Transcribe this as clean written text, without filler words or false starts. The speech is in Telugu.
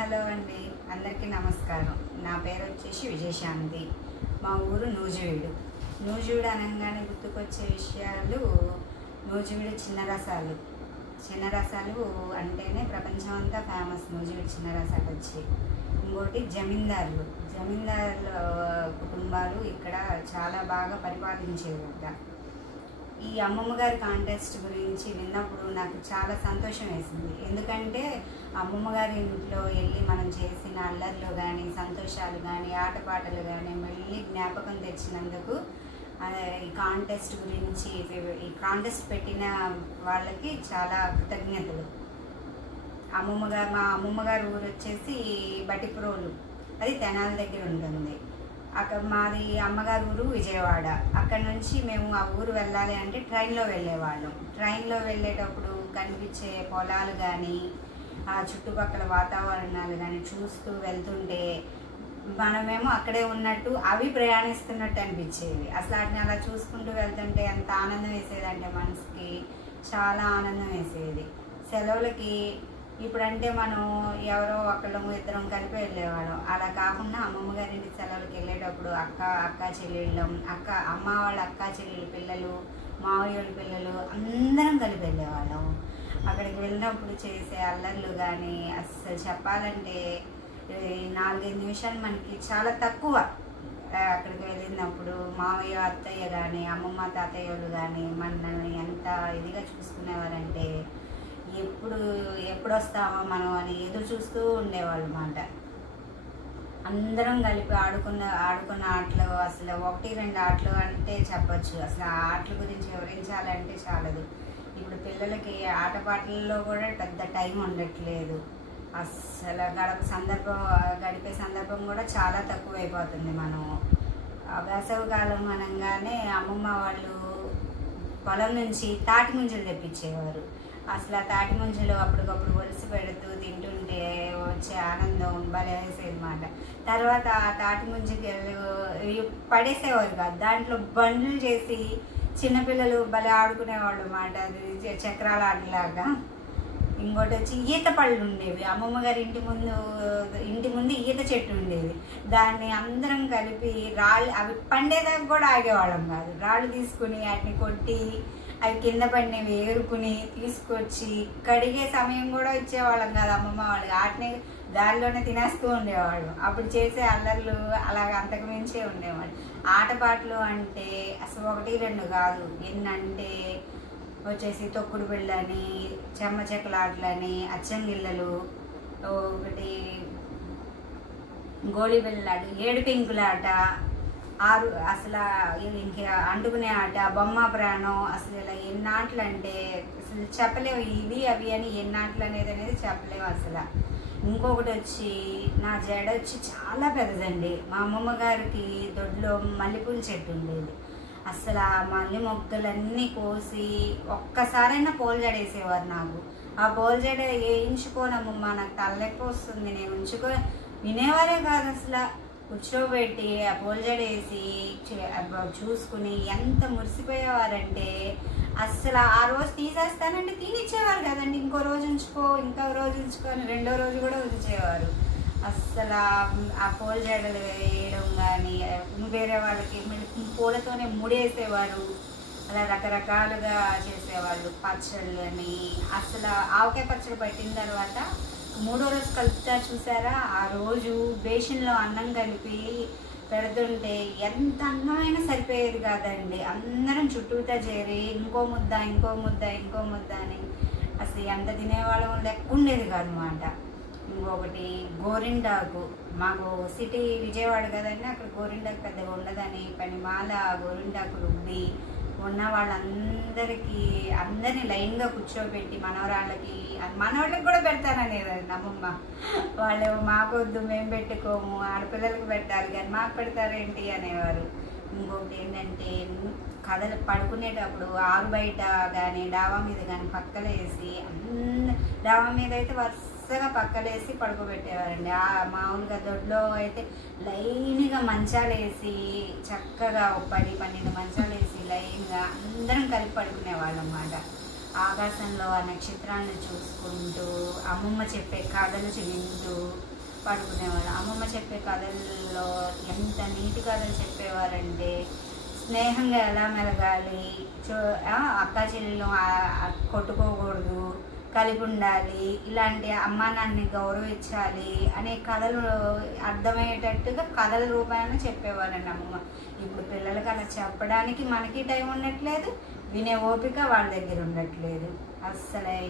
హలో అండి, అందరికీ నమస్కారం. నా పేరు వచ్చేసి విజయశాంతి. మా ఊరు నూజివీడు. నూజివీడు అనగానే గుర్తుకొచ్చే విషయాలు నూజివీడు చిన్న రసాలు అంటేనే ప్రపంచం అంతా ఫేమస్. నూజివీడు చిన్న రసాలు వచ్చి ఇంకోటి జమీందారుల కుటుంబాలు ఇక్కడ చాలా బాగా పరిపాలించేవారు. ఈ అమ్మమ్మ గారి కాంటెస్ట్ గురించి విన్నప్పుడు నాకు చాలా సంతోషం వేసింది. ఎందుకంటే అమ్మమ్మ గారి ఇంట్లో వెళ్ళి మనం చేసిన అల్లర్లు కానీ, సంతోషాలు కానీ, ఆటపాటలు కానీ మళ్ళీ జ్ఞాపకం తెచ్చినందుకు ఈ కాంటెస్ట్ గురించి, ఈ కాంటెస్ట్ పెట్టిన వాళ్ళకి చాలా కృతజ్ఞతలు. మా అమ్మమ్మ గారి ఊరు వచ్చేసి బటిప్రోలు, అది తెనాలి దగ్గర ఉంటుంది. అక్కడ మాది అమ్మగారు ఊరు విజయవాడ. అక్కడ నుంచి మేము ఆ ఊరు వెళ్ళాలి అంటే ట్రైన్లో వెళ్ళేవాళ్ళం. ట్రైన్లో వెళ్ళేటప్పుడు కనిపించే పొలాలు కానీ, ఆ చుట్టుపక్కల వాతావరణాలు కానీ చూస్తూ వెళ్తుంటే మనమేమో అక్కడే ఉన్నట్టు, అవి ప్రయాణిస్తున్నట్టు అనిపించేవి. అసలు వాటిని అలా చూసుకుంటూ వెళ్తుంటే ఎంత ఆనందం వేసేదంటే మనసుకి చాలా ఆనందం వేసేది. సెలవులకి ఇప్పుడంటే మనం ఎవరో ఒకళ్ళము ఇద్దరం కలిపి వెళ్ళేవాళ్ళం. అలా కాకుండా అమ్మమ్మ గారింటి సెలవులకి వెళ్ళేటప్పుడు అక్క చెల్లెళ్ళం, అమ్మ వాళ్ళ అక్క చెల్లెళ్ళ పిల్లలు, మావయ్యోళ్ళ పిల్లలు అందరం కలిపి వెళ్ళేవాళ్ళం. అక్కడికి వెళ్ళినప్పుడు చేసే అల్లర్లు కానీ అస్సలు చెప్పాలంటే 4-5 నిమిషాలు మనకి చాలా తక్కువ. అక్కడికి వెళ్ళినప్పుడు మావయ్య అత్తయ్య కానీ, అమ్మమ్మ తాతయ్య వాళ్ళు కానీ మనల్ని ఎంత ఇదిగా చూసుకునేవారంటే ఎప్పుడు వస్తామో మనం అని ఎదురు చూస్తూ ఉండేవాళ్ళు అన్నమాట. అందరం కలిపి ఆడుకున్న ఆటలు అసలు 1-2 ఆటలు అంటే చెప్పచ్చు. అసలు ఆ ఆటల గురించి వివరించాలంటే చాలదు. ఇప్పుడు పిల్లలకి ఆటపాటల్లో కూడా పెద్ద టైం ఉండట్లేదు. అస్సలు గడిపే సందర్భం కూడా చాలా తక్కువైపోతుంది. మనం వేసవికాలం అనగానే అమ్మమ్మ వాళ్ళు పొలం నుంచి తాటి ముంజలు తెప్పించేవారు. అసలు ఆ తాటి ముంజలు అప్పటికప్పుడు ఒలిసి పెడుతూ తింటుంటే వచ్చే ఆనందం భలే వేసేది అన్నమాట. తర్వాత ఆ తాటి ముంజకి పడేసేవారు కాదు, దాంట్లో బండ్లు చేసి చిన్నపిల్లలు భలే ఆడుకునేవాళ్ళు అన్నమాట. అది చక్రాల ఆటలాగా. ఇంకోటి వచ్చి ఈత పళ్ళు ఉండేవి. అమ్మమ్మ గారి ఇంటి ముందు ఈత చెట్టు ఉండేది. దాన్ని అందరం కలిపి అవి పండేదాకా కూడా ఆగేవాళ్ళం కాదు. రాళ్ళు తీసుకుని వాటిని కొట్టి అవి కింద పడినవి ఏరుకుని తీసుకొచ్చి కడిగే సమయం కూడా ఇచ్చేవాళ్ళం కాదు అమ్మమ్మ వాళ్ళు. వాటిని దారిలోనే తినేస్తూ ఉండేవాళ్ళు. అప్పుడు చేసే అల్లర్లు అలాగ అంతకు మించే ఉండేవాళ్ళు. ఆటపాటలు అంటే అసలు 1-2 కాదు, ఎన్నంటే వచ్చేసి తొక్కుడు బిళ్ళని, చెమ్మ చెక్కలాటలని, అచ్చంగిళ్ళలు, ఒకటి గోళీ బిళ్ళాట, 7 పెంకులాట, 6 అసలు ఇంక అంటుకునే ఆట, బొమ్మ ప్రాణం, అసలు ఇలా ఎన్ని ఆటలు అంటే అసలు చెప్పలేవు. ఇవి అవి అని ఎన్ని ఆటలు అనేది చెప్పలేము అసలు. ఇంకొకటి వచ్చి నా జడ వచ్చి చాలా పెద్దదండి. మా అమ్మమ్మ గారికి దొడ్లో మల్లెపూల చెట్టు ఉండేది. అసలు ఆ మల్లె మొక్కలన్నీ కోసి ఒక్కసారైనా పూల జడ వేసేవారు నాకు. ఆ పూల జడ వేయించుకోనమ్మమ్మ, నాకు తలనొప్పి వస్తుంది, నేను వినేవారే కాదు. అసలు కూర్చోబెట్టి ఆ పూల జడ వేసి చూసుకుని ఎంత మురిసిపోయేవారంటే అస్సలు ఆ రోజు తీసేస్తానంటే తినిచ్చేవారు కదండి. ఇంకో రోజు ఉంచుకో అని 2వ రోజు కూడా ఉంచేవారు. అస్సలు ఆ పూల జడలు వేయడం కానీ, వేరే వాళ్ళకి పూలతోనే ముడేసేవారు. అలా రకరకాలుగా చేసేవాళ్ళు. పచ్చళ్ళు అని, అసలు ఆవకాయ పచ్చడి పట్టిన తర్వాత 3వ రోజు కలుపుతారు చూసారా, ఆ రోజు బేషన్లో అన్నం కలిపి పెడుతుంటే ఎంత అన్నమైనా సరిపోయేది కాదండి. అందరం చుట్టూతా చేరి ఇంకో ముద్ద అని అసలు ఎంత తినేవాళ్ళం లెక్క ఉండేది కాదన్నమాట. ఇంకొకటి గోరింటాకు, మాకు సిటీ విజయవాడ కదండి, అక్కడ గోరింటాకు పెద్దగా ఉండదని పనిమాల గోరింటాకు రుబ్బి ఉన్న అందరినీ లైన్గా కూర్చోబెట్టి మనవాళ్ళకి కూడా పెడతాననేది అమ్మమ్మ. వాళ్ళు మాకొద్దు, మేము పెట్టుకోము, ఆడపిల్లలకు పెట్టాలి కానీ మాకు పెడతారేంటి అనేవారు. ఇంకొకటి ఏంటంటే పడుకునేటప్పుడు ఆరు బయట కానీ డాబా మీద కానీ పక్కలేసి, డాబా మీద అయితే వరుసగా పక్కలేసి పడుకోబెట్టేవారండి. మామూలుగా దొడ్లో అయితే లైన్గా మంచాలు వేసి చక్కగా 10-12 మంచాలు వేసి లైన్గా అందరం కలిపి పడుకునేవాళ్ళం అన్నమాట. ఆకాశంలో ఆ నక్షత్రాలను చూసుకుంటూ అమ్మమ్మ చెప్పే కథలు వింటూ పడుకునేవారు. అమ్మమ్మ చెప్పే కథల్లో ఎంత నీతి కథలు చెప్పేవారంటే, స్నేహంగా ఎలా మెలగాలి, అక్క చెల్లెలు కొట్టుకోకూడదు, కలిపి ఉండాలి, ఇలాంటి అమ్మా నాన్నని గౌరవించాలి అనే కథలు అర్థమయ్యేటట్టుగా కథల రూపాయన చెప్పేవారండి అమ్మమ్మ. ఇప్పుడు పిల్లలకి అలా చెప్పడానికి మనకి టైం ఉండట్లేదు, వినే ఓపిక వాళ్ళ దగ్గర ఉండట్లేదు అస్సలే.